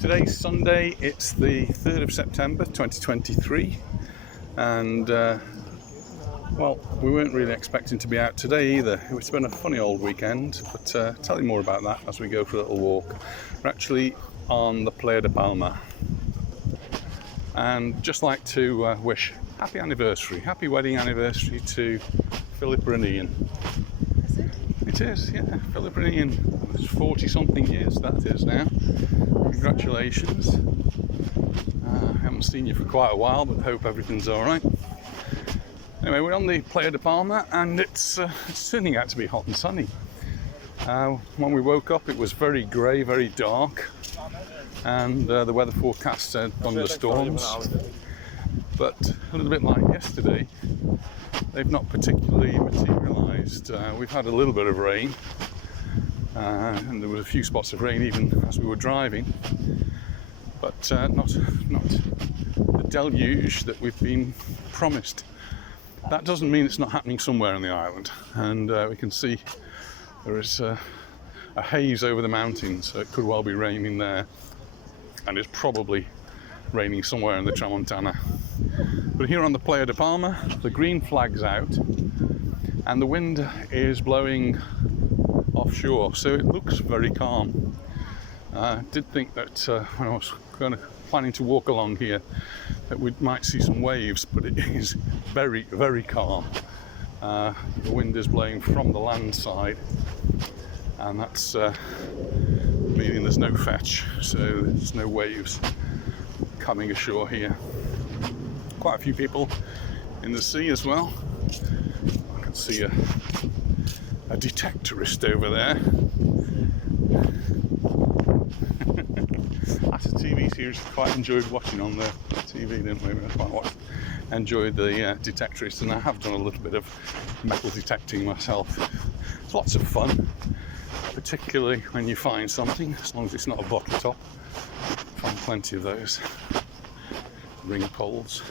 Today's Sunday, it's the 3rd of September 2023, and well, we weren't really expecting to be out today either. It's been a funny old weekend, but tell you more about that as we go for a little walk. We're actually on the Playa de Palma, and just like to wish happy wedding anniversary to Philippa and Ian. Is it? It is, yeah, Philippa and Ian. It's 40 something years that is now. Congratulations. I haven't seen you for quite a while, but hope everything's all right. Anyway, we're on the Playa de Palma, and it's turning out to be hot and sunny. When we woke up, it was very grey, very dark, and the weather forecast said thunderstorms. But a little bit like yesterday, they've not particularly materialised. We've had a little bit of rain, and there was a few spots of rain even as we were driving, but not the deluge that we've been promised. That doesn't mean it's not happening somewhere on the island, and we can see there is a haze over the mountains, so it could well be raining there, and it's probably raining somewhere in the Tramontana. But here on the Playa de Palma, the green flag's out, and the wind is blowing offshore, so it looks very calm. I did think that when I was planning to walk along here that we might see some waves, but it is very, very calm. The wind is blowing from the land side, and that's meaning there's no fetch, so there's no waves coming ashore here. Quite a few people in the sea as well. I can see a detectorist over there. That's a TV series I quite enjoyed watching on the TV, didn't we? I quite enjoyed the detectorist, and I have done a little bit of metal detecting myself. It's lots of fun, particularly when you find something, as long as it's not a bottle top. I find plenty of those ring poles.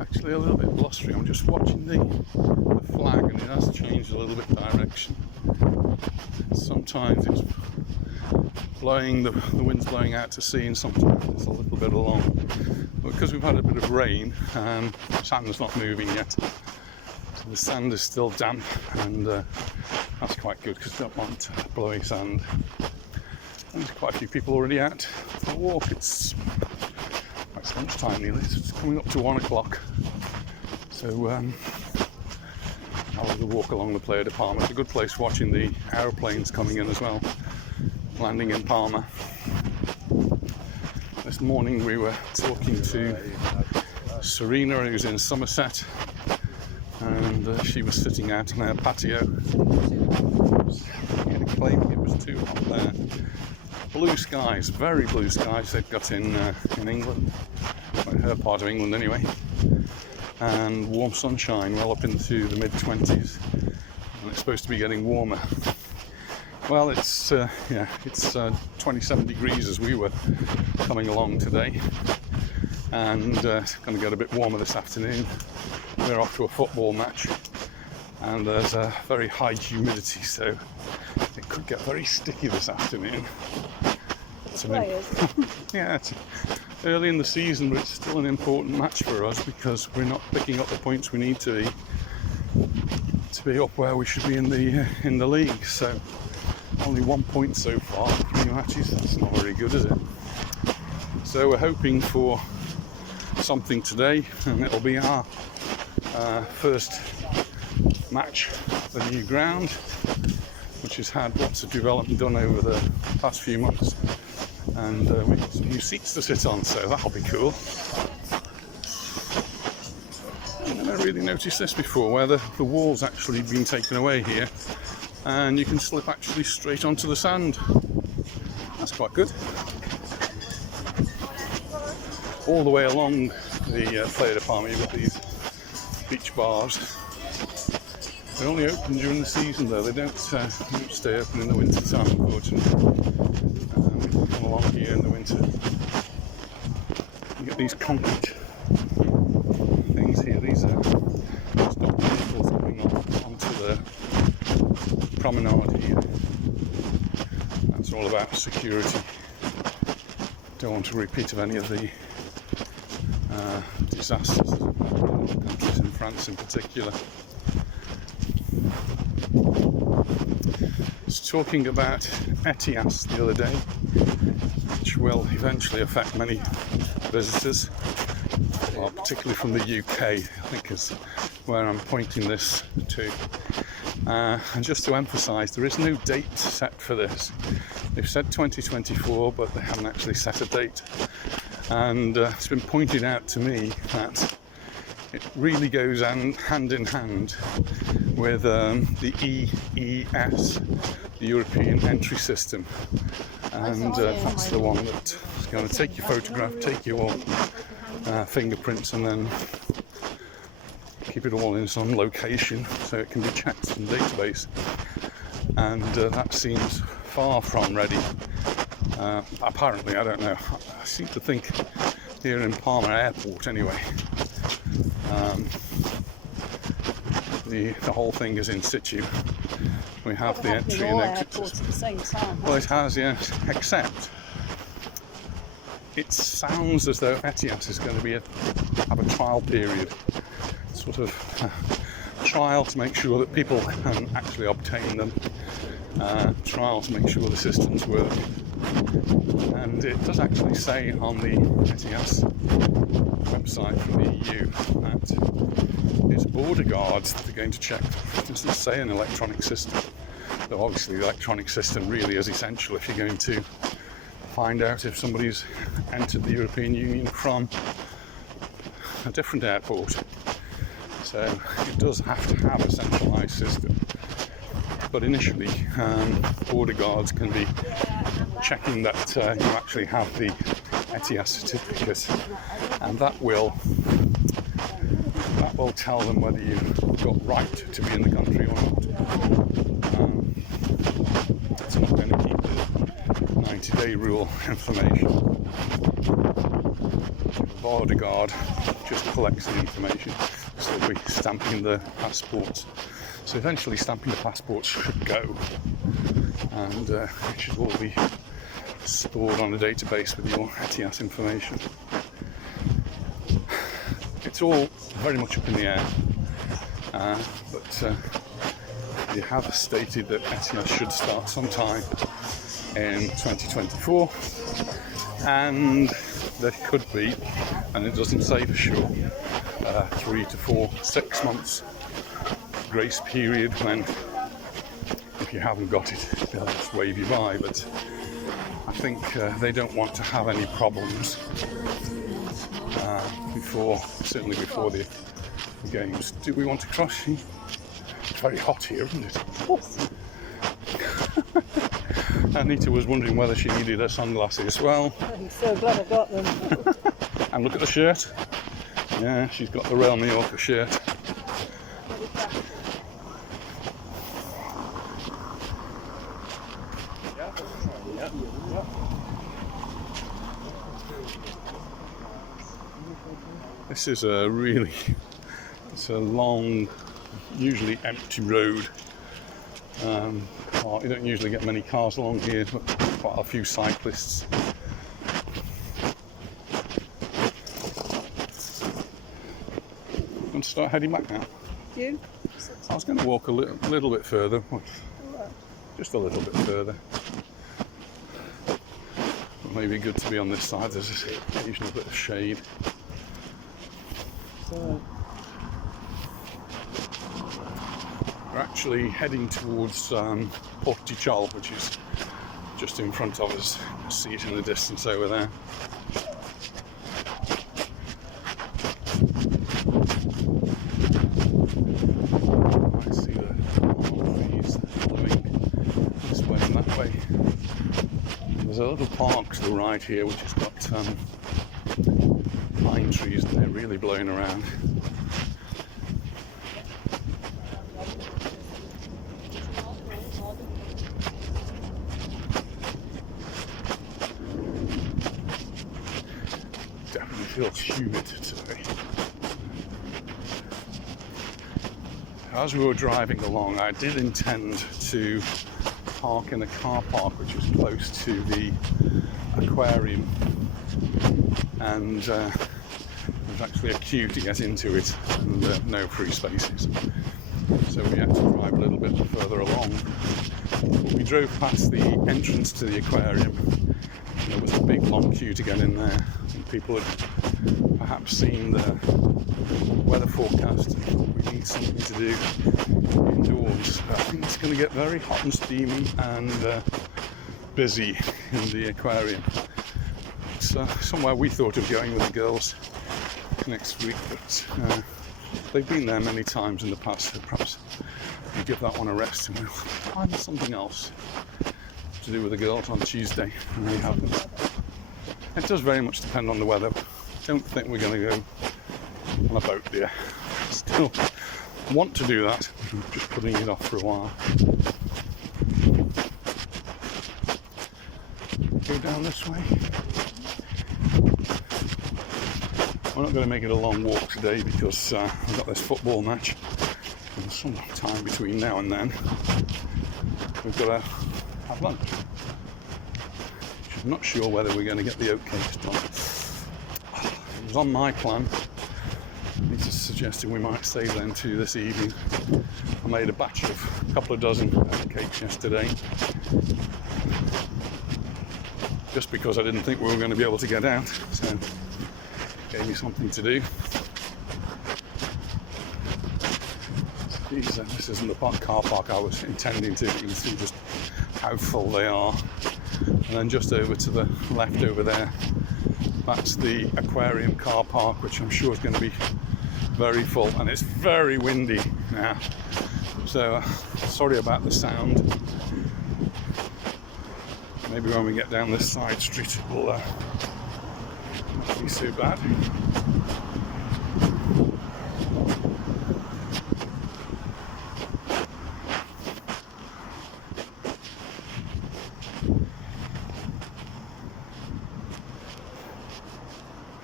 Actually a little bit blustery. I'm just watching the flag, and it has changed a little bit direction. Sometimes it's blowing, the wind's blowing out to sea, and sometimes it's a little bit along. But because we've had a bit of rain, sand's not moving yet, so the sand is still damp, and that's quite good because we don't want blowing sand. And there's quite a few people already out for a walk. It's lunchtime nearly, so it's coming up to 1 o'clock. So I'll have a walk along the Playa de Palma. It's a good place watching the aeroplanes coming in as well, landing in Palma. This morning we were talking to Serena, who's in Somerset, and she was sitting out on our patio, claiming it was too hot there. Blue skies, very blue skies they've got in England, well, her part of England anyway, and warm sunshine well up into the mid-20s, and it's supposed to be getting warmer. Well, it's 27 degrees as we were coming along today, and it's going to get a bit warmer this afternoon. We're off to a football match, and there's a very high humidity, so it could get very sticky this afternoon. Yeah, it's early in the season, but it's still an important match for us because we're not picking up the points we need to be up where we should be in the league. So only 1 point so far, 3 matches. That's not very good, is it? So we're hoping for something today, and it'll be our first match at the new ground, which has had lots of development done over the past few months, and we've got some new seats to sit on, so that'll be cool. I've never really noticed this before, where the wall's actually been taken away here, and you can slip actually straight onto the sand. That's quite good. All the way along the Playa de Palma, you've got these beach bars. They're only open during the season though, they don't stay open in the winter time, unfortunately. Come along here in the winter. You get these concrete things here, these are vehicles coming onto the promenade here. That's all about security. Don't want a repeat of any of the disasters in countries, in France in particular. I was talking about ETIAS the other day, which will eventually affect many visitors, well, particularly from the UK, I think is where I'm pointing this to. And just to emphasise, there is no date set for this. They've said 2024, but they haven't actually set a date. And it's been pointed out to me that it really goes hand in hand with the EES, the European Entry System. And that's the one that's going to take your photograph, take your fingerprints, and then keep it all in some location so it can be checked in the database. And that seems far from ready. Apparently, I don't know. I seem to think here in Palma Airport, anyway, the whole thing is in situ. We have the entry and exit system. At the same time. Well, it has, yes. Except it sounds as though ETIAS is going to have a trial period, sort of trial to make sure that people can actually obtain them. Trial to make sure the systems work. And it does actually say on the ETIAS website from the EU that it's border guards that are going to check. It doesn't say an electronic system. Though obviously the electronic system really is essential if you're going to find out if somebody's entered the European Union from a different airport. So it does have to have a centralised system. But initially, border guards can be checking that you actually have the ETIAS certificate, and that will tell them whether you've got right to be in the country or not. It's not going to keep the 90-day rule information. The border guard just collects the information, so they'll be stamping the passports. So eventually stamping the passports should go, and it should all be stored on a database with your ETIAS information. It's all very much up in the air, but they have stated that ETIAS should start sometime in 2024, and there could be, and it doesn't say for sure, 3 to 4, 6 months grace period when, if you haven't got it, they'll just wave you by. But I think they don't want to have any problems certainly before the games. Do we want to cross? It's very hot here, isn't it? Anita was wondering whether she needed her sunglasses. Well, I'm so glad I got them. And look at the shirt. Yeah, she's got the Real Mallorca shirt. This is it's a long, usually empty road. You don't usually get many cars along here, but quite a few cyclists. Want to start heading back now? You? I was going to walk a little bit further, just a little bit further. It may be good to be on this side. There's a occasional bit of shade. We're actually heading towards Portichol, which is just in front of us. You see it in the distance over there. You might see the trees blowing this way and that way. There's a little park to the right here which has got pine trees, and they're really blowing around. Definitely feels humid today. As we were driving along, I did intend to park in a car park which is close to the aquarium, and there's actually a queue to get into it, and no free spaces. So we had to drive a little bit further along. But we drove past the entrance to the aquarium, and there was a big long queue to get in there. And people had perhaps seen the weather forecast and thought we need something to do indoors. I think it's going to get very hot and steamy and busy in the aquarium. It's somewhere we thought of going with the girls next week, but they've been there many times in the past, so perhaps we'll give that one a rest and we'll find something else to do with the girls on Tuesday when they have them. It does very much depend on the weather. Don't think we're going to go on a boat there. Still want to do that, I'm just putting it off for a while. Go down this way. We're not going to make it a long walk today because we've got this football match and some time between now and then. We've got to have lunch. I'm not sure whether we're going to get the oat cakes done. It was on my plan. He's suggesting we might save them to this evening. I made a batch of a couple of dozen oat cakes yesterday, just because I didn't think we were going to be able to get out. So gave me something to do. This isn't the car park I was intending to. You can see just how full they are. And then just over to the left over there, that's the aquarium car park, which I'm sure is going to be very full, and it's very windy now. So sorry about the sound. Maybe when we get down this side street it will not be so bad.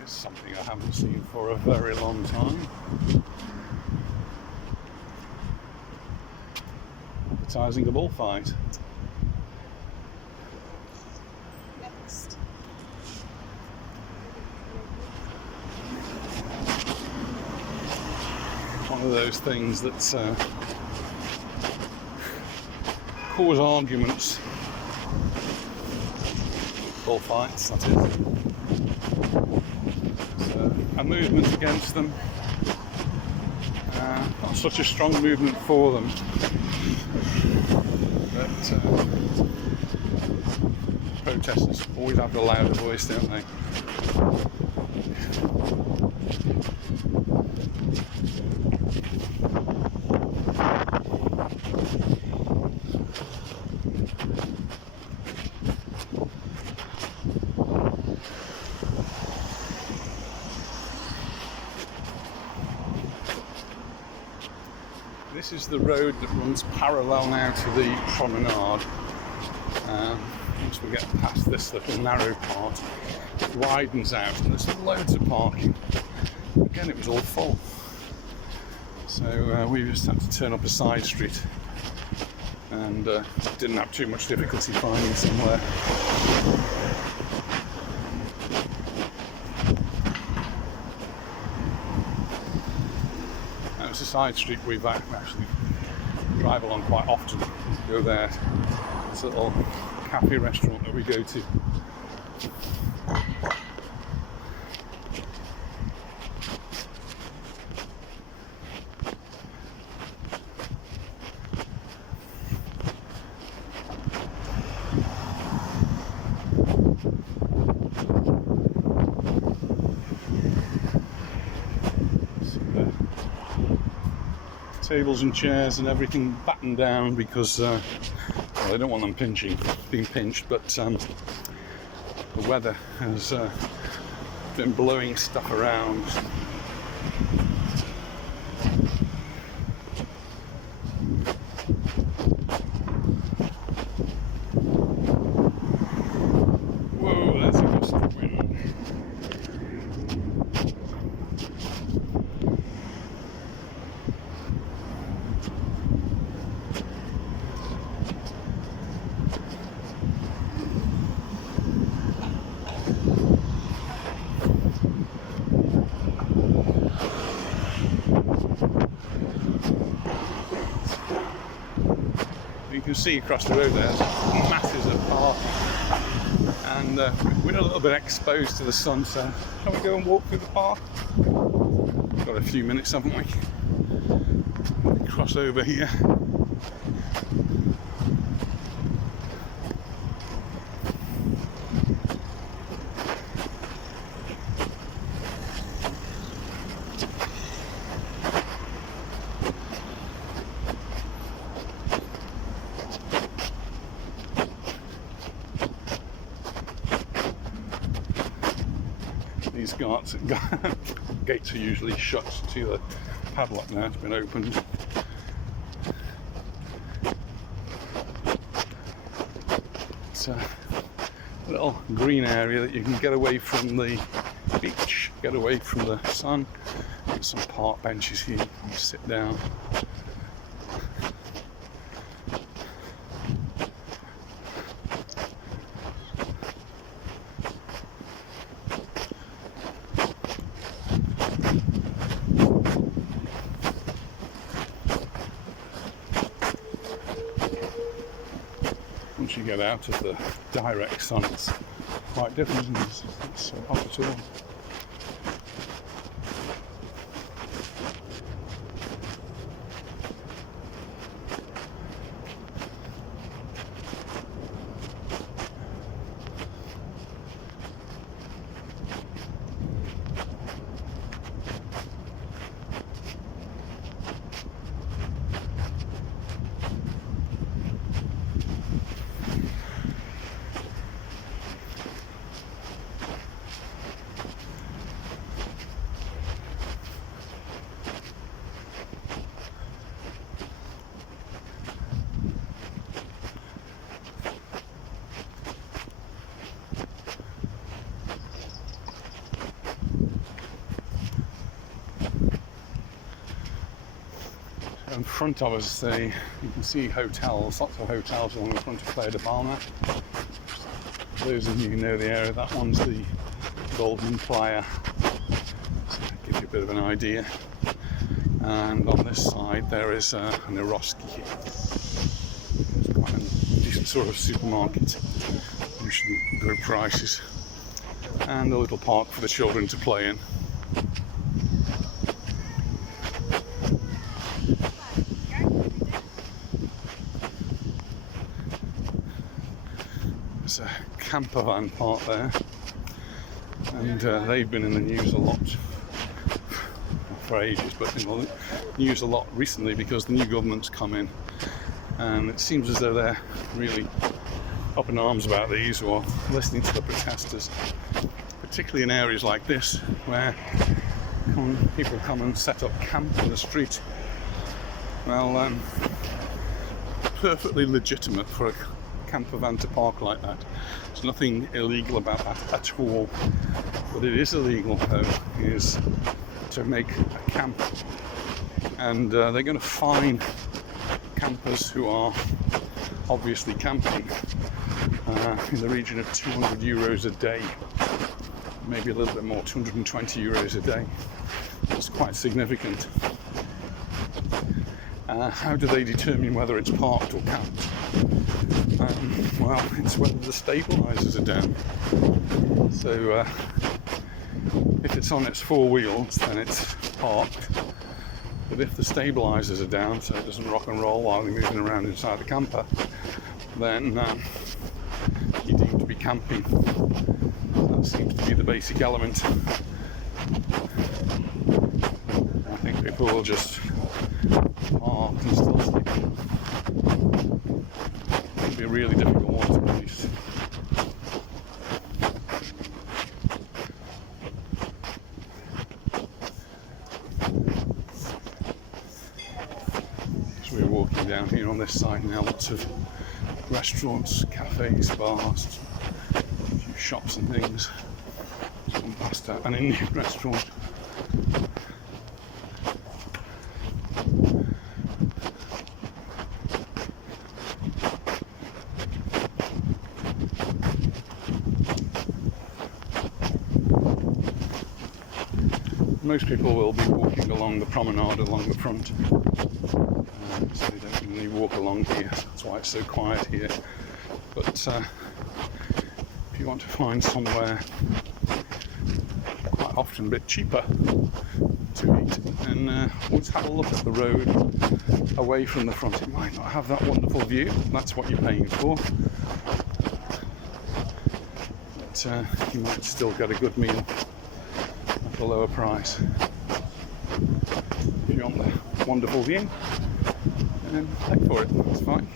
It's something I haven't seen for a very long time. Advertising a bullfight. One of those things that cause arguments. Bullfights, that is. So, a movement against them. Not such a strong movement for them. But protesters always have the louder voice, don't they? This is the road that runs parallel now to the promenade. Once we get past this little narrow part, it widens out and there's loads of parking. Again, it was all full. So we just had to turn up a side street and didn't have too much difficulty finding somewhere. It's a side street we've actually drive along quite often. Go there. It's a little cafe restaurant that we go to. Tables and chairs and everything battened down because well, they don't want them being pinched, but the weather has been blowing stuff around. Whoa, that's a gust of wind. can see across the road there's masses of parking, and we're a little bit exposed to the sun, so shall we go and walk through the park? Got a few minutes, haven't we? Cross over here. These gates are usually shut. See the padlock now, it's been opened. It's a little green area that you can get away from the beach, get away from the sun. There's some park benches here, you can sit down. Once you get out of the direct sun, it's quite different, isn't it? It's not so hot at all. In front of us, you can see hotels, lots of hotels along the front of Playa de Palma. For those of you who know the area, that one's the Golden Playa, so that gives you a bit of an idea. And on this side there is an Eroski. It's quite a decent sort of supermarket, usually good prices, and a little park for the children to play in. There's a Campervan park there, and they've been in the news a lot for ages, but in the news a lot recently because the new government's come in, and it seems as though they're really up in arms about these, or listening to the protesters, particularly in areas like this where people come and set up camp in the street. Well, perfectly legitimate for a Campervan to park like that. There's nothing illegal about that at all. What it is illegal, though, is to make a camp, and they're going to fine campers who are obviously camping in the region of €200 a day, maybe a little bit more, €220 a day. That's quite significant. How do they determine whether it's parked or camped? Well, it's whether the stabilisers are down. So if it's on its four wheels, then it's parked. But if the stabilisers are down, so it doesn't rock and roll while you're moving around inside the camper, then you're deemed to be camping. That seems to be the basic element. I think people will just park and still sleep. It'll be a really difficult one to police. So we're walking down here on this side now, lots of restaurants, cafes, bars, a few shops and things. Just gone past an Indian restaurant. Most people will be walking along the promenade along the front, so they don't really walk along here. That's why it's so quiet here. But if you want to find somewhere quite often a bit cheaper to eat, and always have a look at the road away from the front. It might not have that wonderful view. That's what you're paying for. But you might still get a good meal at a lower price. If you want the wonderful view, then pay for it. It's fine.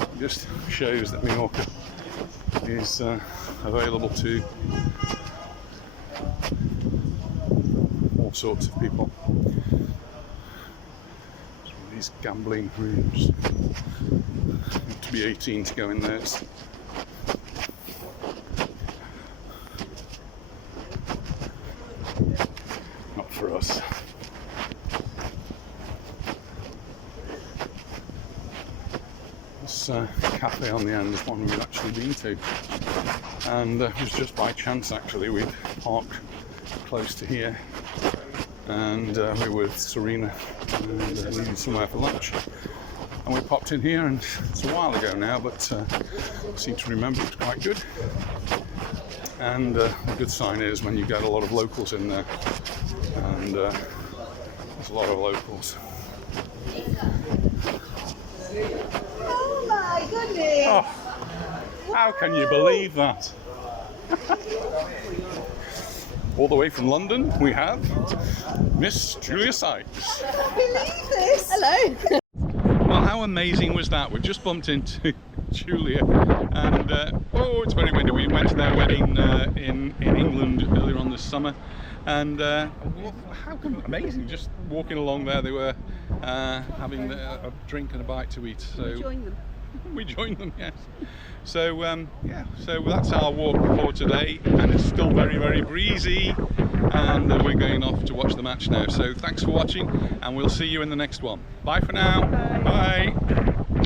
It just shows that Mallorca is available to all sorts of people. So these gambling rooms. You have to be 18 to go in there. Not for us. This cafe on the end is one we've actually been to, and it was just by chance actually. We'd parked close to here, and we were with Serena and needed somewhere for lunch, and we popped in here, and it's a while ago now, but I seem to remember it was quite good. And the good sign is when you get a lot of locals in there, and there's a lot of locals. Oh my goodness! Oh, how can you believe that? All the way from London, we have Miss Julia Sykes. I can't believe this! Hello! Well, how amazing was that? We've just bumped into Julia, and oh, it's very windy. We went to their wedding in England earlier on this summer, and how amazing! Just walking along there, they were having a drink and a bite to eat. So We joined them. we joined them, yes. So yeah, so that's our walk for today, and it's still very, very breezy, and we're going off to watch the match now. So thanks for watching, and we'll see you in the next one. Bye for now. Bye.